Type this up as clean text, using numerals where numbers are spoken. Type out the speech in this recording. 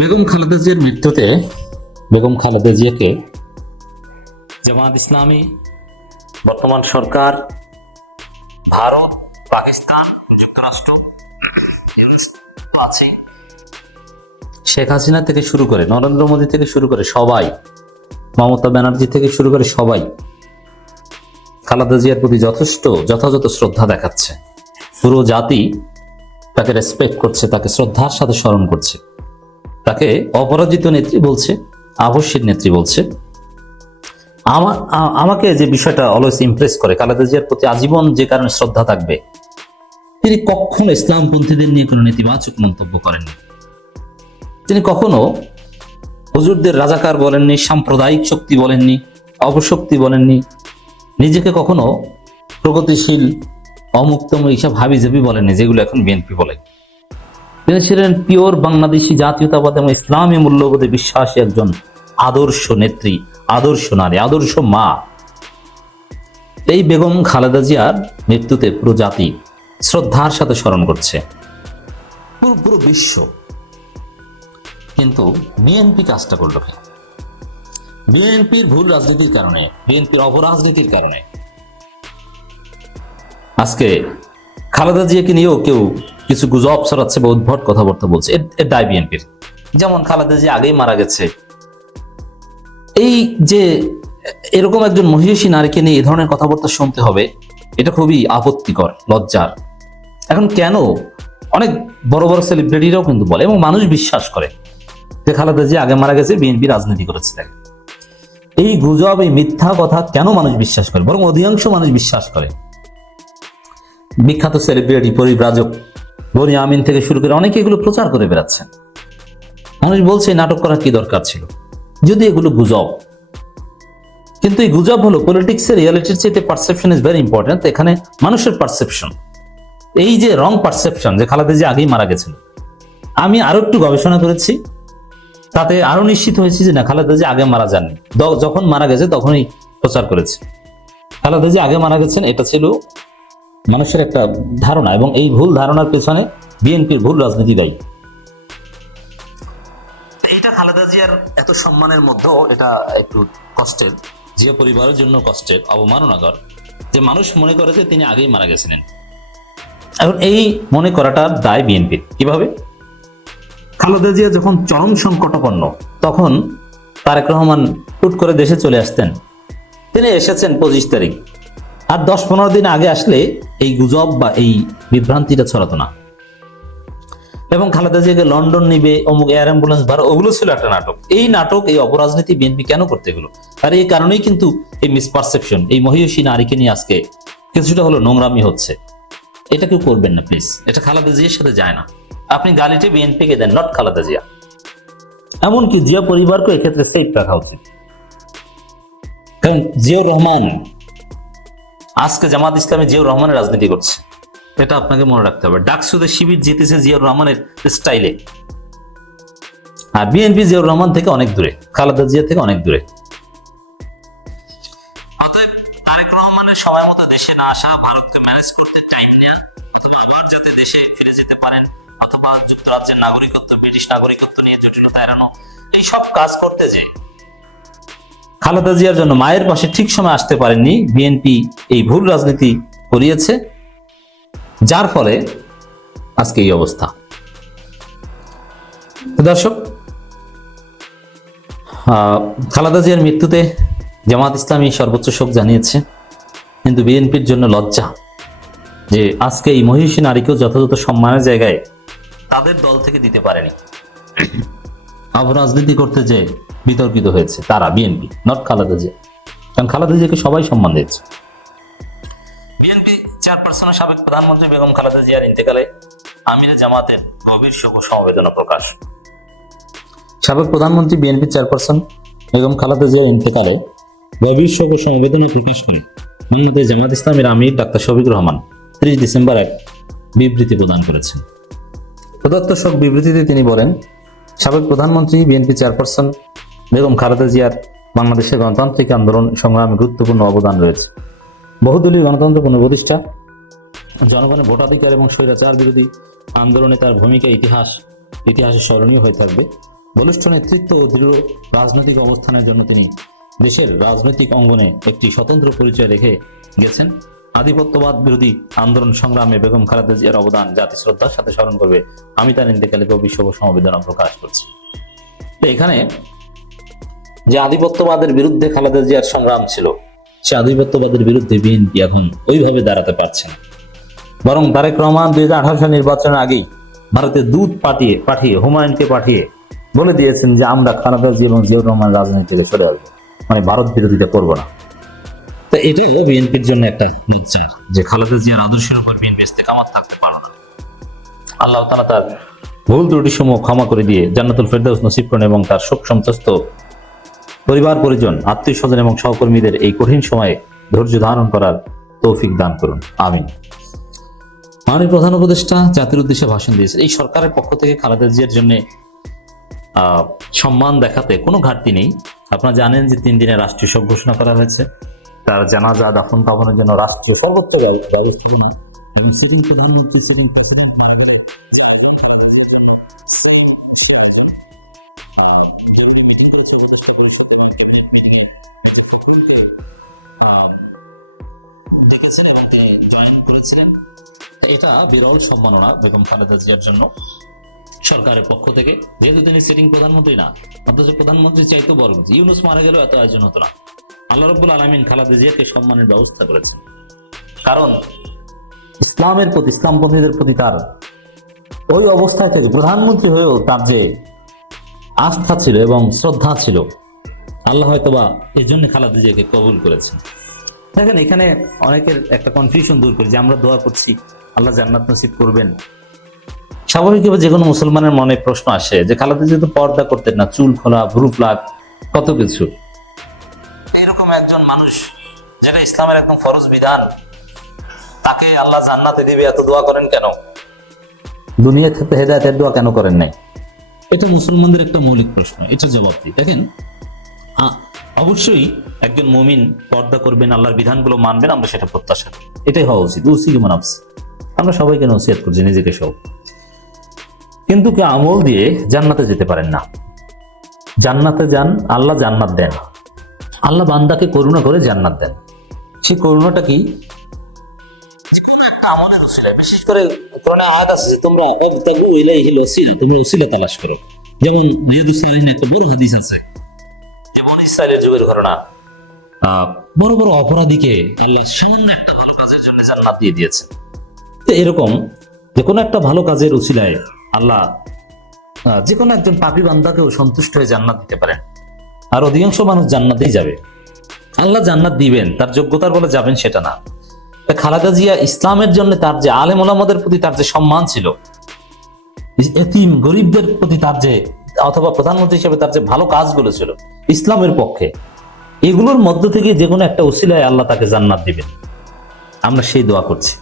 বেগম খালেদা জিয়ার মৃত্যুতে বেগম খালেদা জিয়াকে জামাত ইসলামী, বর্তমান সরকার, ভারত, পাকিস্তান, যুক্তরাষ্ট্র আছে, শেখ হাসিনা থেকে শুরু করে নরেন্দ্র মোদী থেকে শুরু করে সবাই, মমতা ব্যানার্জি থেকে শুরু করে সবাই খালেদা জিয়ার প্রতি যথাযথ শ্রদ্ধা দেখাচ্ছে। পুরো জাতি তাকে রেসপেক্ট করছে, তাকে শ্রদ্ধার সাথে স্মরণ করছে, তাকে অপরাজিত নেত্রী বলছে, আবশ্যিক নেত্রী বলছে। আমাকে যে বিষয়টা অলওয়েজ ইমপ্রেস করে, খালেদা জিয়ার প্রতি আজীবন যে কারণে শ্রদ্ধা থাকবে, তিনি কখনো ইসলামপন্থীদের নিয়ে কোনো নেতিবাচক মন্তব্য করেননি। তিনি কখনো হুজুরদের রাজাকার বলেননি, সাম্প্রদায়িক শক্তি বলেননি, অপশক্তি বলেননি, নিজেকে কখনো প্রগতিশীল, অমুক্তম এইসব হাবিজাবি বলেননি যেগুলো এখন বিএনপি বলে। তিনি ছিলেন পিওর বাংলাদেশি জাতীয়তাবাদ এবং ইসলামী মূল্যবোধে বিশ্বাসী একজন আদর্শ নেত্রী, আদর্শ নারী, আদর্শ মা। এই বেগম খালেদা জিয়ার মৃত্যুতে পুরো জাতি শ্রদ্ধার সাথে স্মরণ করছে, পুরো বিশ্ব। কিন্তু বিএনপি কাজটা করলো কি? বিএনপির ভুল রাজনীতির কারণে, বিএনপির অপরাজনীতির কারণে আজকে খালেদা জিয়াকে নিয়েও কেউ কিছু গুজব ছড়াচ্ছে বা উদ্ভট কথাবার্তা বলছে। এর দায় বিএনপির। যেমন খালেদা জিয়া আগেই মারা গেছে, এই যে এরকম একজন মহিষী নারীকে নিয়ে এই ধরনের কথাবার্তা শুনতে হবে, এটা খুবই আপত্তিকর, লজ্জার। এখন কেন অনেক বড় বড় সেলিব্রিটিরাও কিন্তু বলে এবং মানুষ বিশ্বাস করে যে খালেদা জিয়া আগে মারা গেছে, বিএনপি রাজনীতি করেছে। এই গুজব, এই মিথ্যা কথা কেন মানুষ বিশ্বাস করে? বরং অধিকাংশ মানুষ বিশ্বাস করে। বিখ্যাত সেলিব্রিটি, পরিব্রাজক বনি আমিন থেকে শুরু করে অনেকে এগুলো প্রচার করে বেড়াচ্ছেন। মানুষ বলছে নাটক করার কি দরকার ছিল, যদি এগুলো গুজব। কিন্তু এই গুজব হলো পলিটিক্সের রিয়ালিটির চাইতে পারসেপশন ইজ ভেরি ইম্পর্টেন্ট। এখানে মানুষের পারসেপশন, এই যে রং পারসেপশন যে খালেদা জিয়া আগেই মারা গেছিল, আমি আরো একটু গবেষণা করেছি, তাতে আরো নিশ্চিত হয়েছি যে না, খালেদা জিয়া আগে মারা যাননি। যখন মারা গেছে তখনই প্রচার করেছে খালেদা জিয়া আগে মারা গেছেন। এটা ছিল মানুষের একটা ধারণা, এবং এই ভুল ধারণার পেছনে বিএনপির ভুল রাজনীতি দায়ী। এটা খালেদা জিয়ার এত সম্মানের মধ্যেও এটা একটু কষ্টের, জিয়া পরিবারের জন্য কষ্টের, অবমাননাকর যে মানুষ মনে করে যে তিনি আগেই মারা গেছিলেন। এখন এই মনে করাটার দায় বিএনপির। কিভাবে? খালেদা জিয়া যখন চরম সংকটাপন্ন, তখন তারেক রহমান হুট করে দেশে চলে আসতেন। তিনি এসেছেন 25 তারিখ, আর 10-15 দিন আগে আসলে এই গুজব বা এই বিভ্রান্তিটা ছড়াতো না। এবং খালেদা জিয়াকে লন্ডন নিবে, অমুক এয়ার অ্যাম্বুলেন্স ভাড়া, ওগুলো ছিল একটা নাটক। এই নাটক, এই অপরাজনীতি বিএনপি কেন করতে গেল? আর এই কারণেই কিন্তু এই মিসপারসেপশন, এই মহিষী নারীকে নিয়ে আজকে কিছুটা হলো নোংরামি হচ্ছে। এটা কেউ করবেন না প্লিজ। এটা খালেদা জিয়ার সাথে যায় না। আপনি গালিটি বিএনপিকে দেন, নট খালেদা জিয়া। এমনকি জিয়া পরিবারকে এক্ষেত্রে সেফ রাখা উচিত। কারণ জিয়াউর রহমান আজকে জামাত ইসলামী জিয়াউর রহমানের রাজনীতি করছে, এটা আপনাকে মনে রাখতে হবে। ডাকসুদে শিবির জিতেছে জিয়াউর রহমানের স্টাইলে, আর বিএনপি জিয়াউর রহমান থেকে অনেক দূরে, খালেদা জিয়া থেকে অনেক দূরে। অতএব তারেক রহমানের সময় মতো দেশে না আসা, ভারতকে ম্যানেজ করতে টাইম নেওয়া, অথবা আবার যাতে দেশে ফিরে যেতে পারেন, অথবা যুক্তরাজ্যের নাগরিকত্ব, ব্রিটিশ নাগরিকত্ব নিয়ে জটিলতা এড়ানো, এই সব কাজ করতে যে খালেদা জিয়ার জন্য মায়ের পাশে ঠিক সময় আসতে পারেননি। বিএনপি এই ভুল রাজনীতি করিয়েছে, যার ফলে আজকে এই অবস্থা। দর্শক, খালেদা জিয়ার মৃত্যুতে জামাত ইসলামী সর্বোচ্চ শোক জানিয়েছে, কিন্তু বিএনপির জন্য লজ্জা যে আজকে এই মহিষী নারীকেও যথাযথ সম্মানের জায়গায় তাদের দল থেকে দিতে পারেনি। অপরাজনীতি করতে যে বিতর্কিত হয়েছে তারা, বিএনপি, নট খালেদা জিয়া। কারণ খালেদা জিয়াকে সবাই সম্মান দিয়েছে। বিএনপি চেয়ারপারসনের সাবেক প্রধানমন্ত্রী বেগম খালেদা জিয়ার ইন্তেকালে আমিরে জামাতের গভীর শোক ও সমবেদনা প্রকাশ। সাবেক প্রধানমন্ত্রী বিএনপি চেয়ারপারসন বেগম খালেদা জিয়ার ইন্তেকালে গভীর শোক ও সমবেদনা প্রকাশ করে বাংলাদেশ জামাত ইসলামের আমির ডাক্তার শফিকুর রহমান 30 ডিসেম্বর এক বিবৃতি প্রদান করেছেন। প্রদত্ত শোক বিবৃতিতে তিনি বলেন, সাবেক প্রধানমন্ত্রী বিএনপি চেয়ারপারসন বেগম খালেদা জিয়ার বাংলাদেশের গণতান্ত্রিক আন্দোলন সংগ্রামে গুরুত্বপূর্ণ অবদান রয়েছে। বহুদলীয় গণতন্ত্র পুনঃপ্রতিষ্ঠা, জনগণের ভোটাধিকার এবং স্বৈরাচার বিরোধী আন্দোলনে তার ভূমিকা ইতিহাসে স্মরণীয় হয়ে থাকবে। বলিষ্ঠ নেতৃত্ব ও দৃঢ় রাজনৈতিক অবস্থানের জন্য তিনি দেশের রাজনৈতিক অঙ্গনে একটি স্বতন্ত্র পরিচয় রেখে গেছেন। আধিপত্যবাদ বিরোধী আন্দোলন সংগ্রামে বেগম খালেদা জিয়ার অবদান জাতি শ্রদ্ধার সাথে স্মরণ করবে। আমি তার ইন্তেকালে গভীর শোক ও সমবেদনা প্রকাশ করছি। তো এখানে যে আধিপত্যবাদের বিরুদ্ধে খালেদা জিয়ার সংগ্রাম ছিল, সে আধিপত্যবাদের বিরুদ্ধে বিএনপি এখন ওইভাবে দাঁড়াতে পারছে না। বরং তারেক রহমান 2018 সাল নির্বাচনের আগেই ভারতে দূত পাঠিয়ে হুমায়ুনকে পাঠিয়ে বলে দিয়েছেন যে আমরা খালেদা জিয়া এবং জিয়াউর রহমান রাজনীতি থেকে সরে আসবো, মানে ভারত বিরোধিতা করবো না। তো এটাও বিএনপির জন্য একটা লজ্জা যে খালেদা জিয়ার আদর্শের উপর বিএনপি ইস্তেকামাত থাকতে পারে না। আল্লাহ তাআলা তার ভুল ত্রুটি সমূহ ক্ষমা করে দিয়ে জান্নাতুল ফেরদাউস নসিব করেন এবং তার শোক সন্তস্ত পরিবার পরিজন, আত্মীয় স্বজন এবং সহকর্মীদের এই কঠিন সময়ে ধৈর্য ধারণ করার তৌফিক দান করুন, আমিন। মাননীয় প্রধান উপদেষ্টা জাতির উদ্দেশ্যে ভাষণ দিয়েছেন। এই সরকারের পক্ষ থেকে খালেদা জিয়ার জন্য সম্মান দেখাতে কোনো ঘাটতি নেই। আপনারা জানেন যে 3 দিনের রাষ্ট্রীয় শোক ঘোষণা করা হয়েছে। তার জানাজা দাফন কাফনের জন্য রাষ্ট্রীয় সর্বোচ্চ ব্যবস্থাপনা এবং সিটিং প্রধানমন্ত্রী সিটিং প্রেসিডেন্ট মিটিং করেছে উপদেষ্টা পরিষদ এবং ক্যাবিনেট মিটিং এ দেখেছেন এবং জয়েন করেছিলেন। এটা বিরল সম্মাননা বেগম খালেদা জিয়ার জন্য সরকারের পক্ষ থেকে, যেহেতু তিনি সিটিং প্রধানমন্ত্রী না, অথচ প্রধানমন্ত্রী চাইতে বড় কিছু। ইউনূস মারা গেলেও এত আয়োজন হতো না। আল্লাহ রাব্বুল আলামিন খালেদা জিয়াকে সম্মানের ব্যবস্থা করেছেন, কারণ ইসলামের প্রতি, ইসলামপন্থীদের প্রতি তার ওই অবস্থায় থেকে প্রধানমন্ত্রী হয়েও তার যে আস্থা ছিল এবং শ্রদ্ধা ছিল, আল্লাহ হয়তোবা এই জন্য খালেদা জিয়াকে কবুল করেছেন। দেখেন, এখানে অনেকের একটা কনফিউশন দূর করে যে আমরা দোয়া করছি আল্লাহ জান্নাত নসিব করবেন। স্বাভাবিকভাবে যে কোনো মুসলমানের মনে প্রশ্ন আসে যে খালেদা জিয়া তো পর্দা করতেন না, চুল খোলা, ভ্রু ফ্লাক, কত কিছু। এরকম একজন মানুষ, যেটা ইসলামের একদম ফরজ বিধান, তাকে আল্লাহ জান্নাতে দিবে, এত দোয়া করেন কেন? দুনিয়া থেকে হেদায়েতের দোয়া কেন করেন নাই? এটা মুসলমানদের একটা মৌলিক প্রশ্ন, এটা জবাব দিই। দেখেন, অবশ্যই একজন মুমিন পর্দা করবেন, আল্লাহর বিধানগুলো মানবেন, আমরা সেটা প্রত্যাশা করি। এটাই হওয়া উচিত। আমরা সবাইকে নসিহত করছি, নিজেকে সব। কিন্তু কেউ আমল দিয়ে জান্নাতে যেতে পারেন না। জান্নাতে যান, আল্লাহ জান্নাত দেন, আল্লাহ বান্দাকে করুণা করে জান্নাত দেন। সেই করুণাটা কি? কোনো একটা আমলের উসিলায়। বিশেষ করে কোরআনে আয়াত আছে যে তোমরা ওয়াবতাগু ইলাইহিল ওসিলা, তুমি উসিলা তালাশ করো। যেমন রিয়াদুস সালিহিনে একটা বড় হাদিস আছে, যে বনী ইসরাইলের যুগের ঘটনা। বড় বড় অপরাধীকে আল্লাহ সামান্য একটা ভালো কাজের জন্য জান্নাত দিয়ে দিয়েছেন। তো এরকম যে কোনো একটা ভালো কাজের উসিলায় আল্লাহ যে কোনো একজন পাপী বান্দাকেও সন্তুষ্ট হয়ে জান্নাত দিতে পারেন। আর অধিকাংশ মানুষ জান্নাতেই যাবে। আল্লাহ জান্নাত দিবেন, তার যোগ্যতার বলে যাবেন সেটা না। খালেদা জিয়া ইসলামের জন্য তার যে আলেম ওলামাদের প্রতি তার যে সম্মান ছিল, এতিম গরিবদের প্রতি তার যে, অথবা প্রধানমন্ত্রী হিসেবে তার যে ভালো কাজগুলো ছিল ইসলামের পক্ষে, এগুলোর মধ্য থেকে যে কোনো একটা উসিলায় আল্লাহ তাকে জান্নাত দিবেন। আমরা সেই দোয়া করছি।